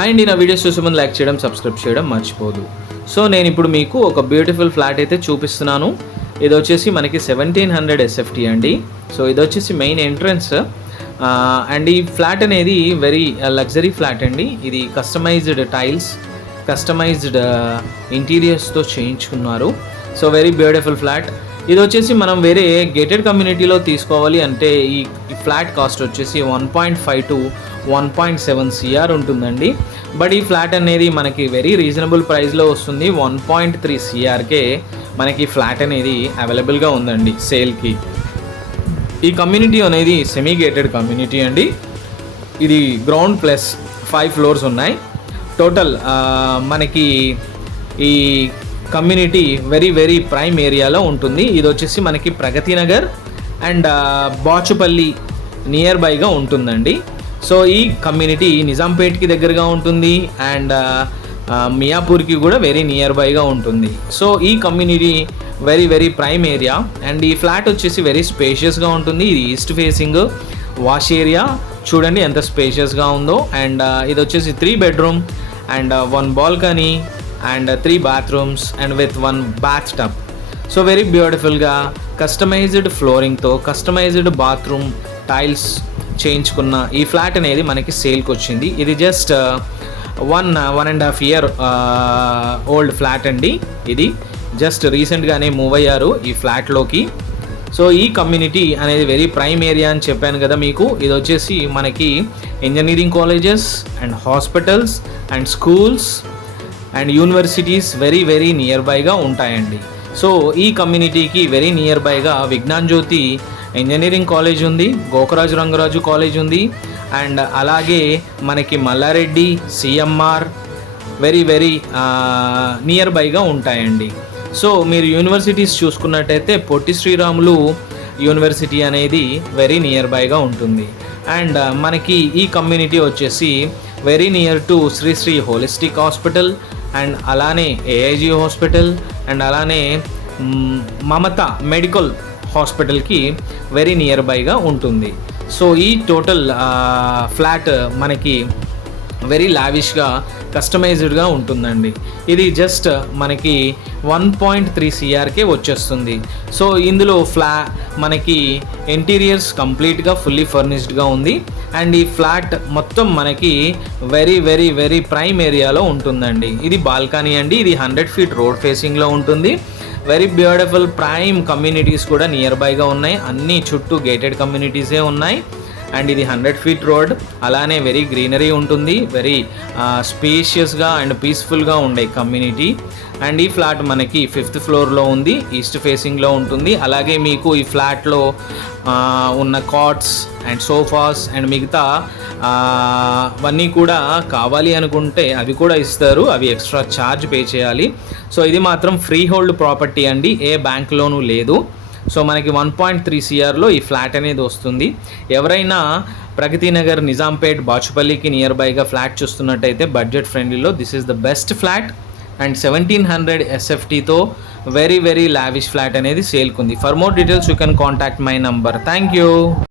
And నా videos చూసే ముందు లైక్ చేయడం, సబ్స్క్రైబ్ చేయడం మర్చిపోదు. సో నేను ఇప్పుడు మీకు ఒక బ్యూటిఫుల్ ఫ్లాట్ అయితే చూపిస్తున్నాను. ఇది వచ్చేసి మనకి 1700 SFT అండి. సో ఇది వచ్చేసి మెయిన్ ఎంట్రన్స్. అండ్ ఈ ఫ్లాట్ అనేది వెరీ లగ్జరీ ఫ్లాట్ అండి. ఇది కస్టమైజ్డ్ టైల్స్, కస్టమైజ్డ్ ఇంటీరియర్స్తో చేయించుకున్నారు. So very beautiful flat. ఇది వచ్చేసి మనం వేరే గేటెడ్ కమ్యూనిటీలో తీసుకోవాలి అంటే ఈ ఫ్లాట్ కాస్ట్ వచ్చేసి 1.5 to 1.7 CR ఉంటుందండి. బట్ ఈ ఫ్లాట్ అనేది మనకి వెరీ రీజనబుల్ ప్రైస్లో వస్తుంది. 1.3 CRకే మనకి ఫ్లాట్ అనేది అవైలబుల్గా ఉందండి సేల్కి. ఈ కమ్యూనిటీ అనేది సెమీ గేటెడ్ కమ్యూనిటీ అండి. ఇది గ్రౌండ్ ప్లస్ 5 floors ఉన్నాయి. టోటల్ మనకి ఈ కమ్యూనిటీ వెరీ ప్రైమ్ ఏరియాలో ఉంటుంది. ఇది వచ్చేసి మనకి ప్రగతి నగర్ అండ్ బాచుపల్లి నియర్ బైగా ఉంటుందండి. సో ఈ కమ్యూనిటీ నిజాంపేట్కి దగ్గరగా ఉంటుంది అండ్ మియాపూర్కి కూడా వెరీ నియర్ బైగా ఉంటుంది. సో ఈ community very prime area. And ఈ ఫ్లాట్ వచ్చేసి వెరీ స్పేషియస్గా ఉంటుంది. ఇది ఈస్ట్ ఫేసింగ్ వాష్ ఏరియా చూడండి ఎంత స్పేషియస్గా ఉందో. అండ్ ఇది వచ్చేసి 3 bedroom and 1 balcony and 3 bathrooms and with 1 bathtub. So very బ్యూటిఫుల్గా కస్టమైజ్డ్ ఫ్లోరింగ్తో కస్టమైజ్డ్ బాత్రూమ్ టైల్స్ చేయించుకున్న ఈ ఫ్లాట్ అనేది మనకి సేల్కి వచ్చింది. ఇది జస్ట్ 1.5 year ఓల్డ్ ఫ్లాట్ అండి. ఇది జస్ట్ రీసెంట్గానే మూవ్ అయ్యారు ఈ ఫ్లాట్లోకి. సో ఈ కమ్యూనిటీ అనేది వెరీ ప్రైమ్ ఏరియా అని చెప్పాను కదా మీకు. ఇది వచ్చేసి మనకి engineering colleges and hospitals and schools and universities very near బైగా ఉంటాయండి. సో ఈ కమ్యూనిటీకి వెరీ నియర్ బైగా విజ్ఞాన్ జ్యోతి ఇంజనీరింగ్ కాలేజ్ ఉంది, గోకరాజు రంగరాజు కాలేజ్ ఉంది అండ్ అలాగే మనకి మల్లారెడ్డి CMR వెరీ నియర్ బైగా ఉంటాయండి. సో మీరు యూనివర్సిటీస్ చూసుకున్నట్టయితే పొట్టి శ్రీరాములు యూనివర్సిటీ అనేది వెరీ నియర్ బైగా ఉంటుంది. అండ్ మనకి ఈ కమ్యూనిటీ వచ్చేసి very near to Sri holistic hospital and అలానే AIG హాస్పిటల్ అండ్ అలానే మమత మెడికల్ హాస్పిటల్కి వెరీ నియర్ బైగా ఉంటుంది. సో ఈ టోటల్ ఫ్లాట్ మనకి వెరీ లావిష్గా కస్టమైజ్డ్గా ఉంటుందండి. ఇది జస్ట్ మనకి 1.3 CRకే వచ్చేస్తుంది. సో ఇందులో మనకి ఇంటీరియర్స్ కంప్లీట్గా ఫుల్లీ ఫర్నిష్డ్గా ఉంది. అండ్ ఈ ఫ్లాట్ మొత్తం మనకి వెరీ ప్రైమ్ ఏరియాలో ఉంటుందండి. ఇది బాల్కనీ అండి. ఇది 100 feet రోడ్ ఫేసింగ్లో ఉంటుంది. వెరీ బ్యూటిఫుల్ ప్రైమ్ కమ్యూనిటీస్ కూడా నియర్ బైగా ఉన్నాయి. అన్నీ చుట్టూ గేటెడ్ కమ్యూనిటీసే ఉన్నాయి. అండ్ ఇది 100 feet రోడ్, అలానే వెరీ గ్రీనరీ ఉంటుంది. వెరీ స్పేషియస్గా అండ్ పీస్ఫుల్గా ఉండే కమ్యూనిటీ. అండ్ ఈ ఫ్లాట్ మనకి 5th floorలో ఉంది, ఈస్ట్ ఫేసింగ్లో ఉంటుంది. అలాగే మీకు ఈ ఫ్లాట్లో ఉన్న కాట్స్ అండ్ సోఫాస్ అండ్ మిగతా అవన్నీ కూడా కావాలి అనుకుంటే అవి కూడా ఇస్తారు. అవి ఎక్స్ట్రా ఛార్జ్ పే చేయాలి. సో ఇది మాత్రం ఫ్రీ హోల్డ్ ప్రాపర్టీ అండి, ఏ బ్యాంక్లోనూ లేదు. సో మనకి 1.3 CRలో ఈ ఫ్లాట్ అనేది వస్తుంది. ఎవరైనా ప్రగతి నగర్, నిజాంపేట్, బాచుపల్లికి నియర్ బైగా ఫ్లాట్ చూస్తున్నట్టయితే బడ్జెట్ ఫ్రెండ్లీలో this is the best flat. And 1700 SFTతో వెరీ లావిష్ ఫ్లాట్ అనేది సేల్కుంది. For more details you can contact my number. Thank you.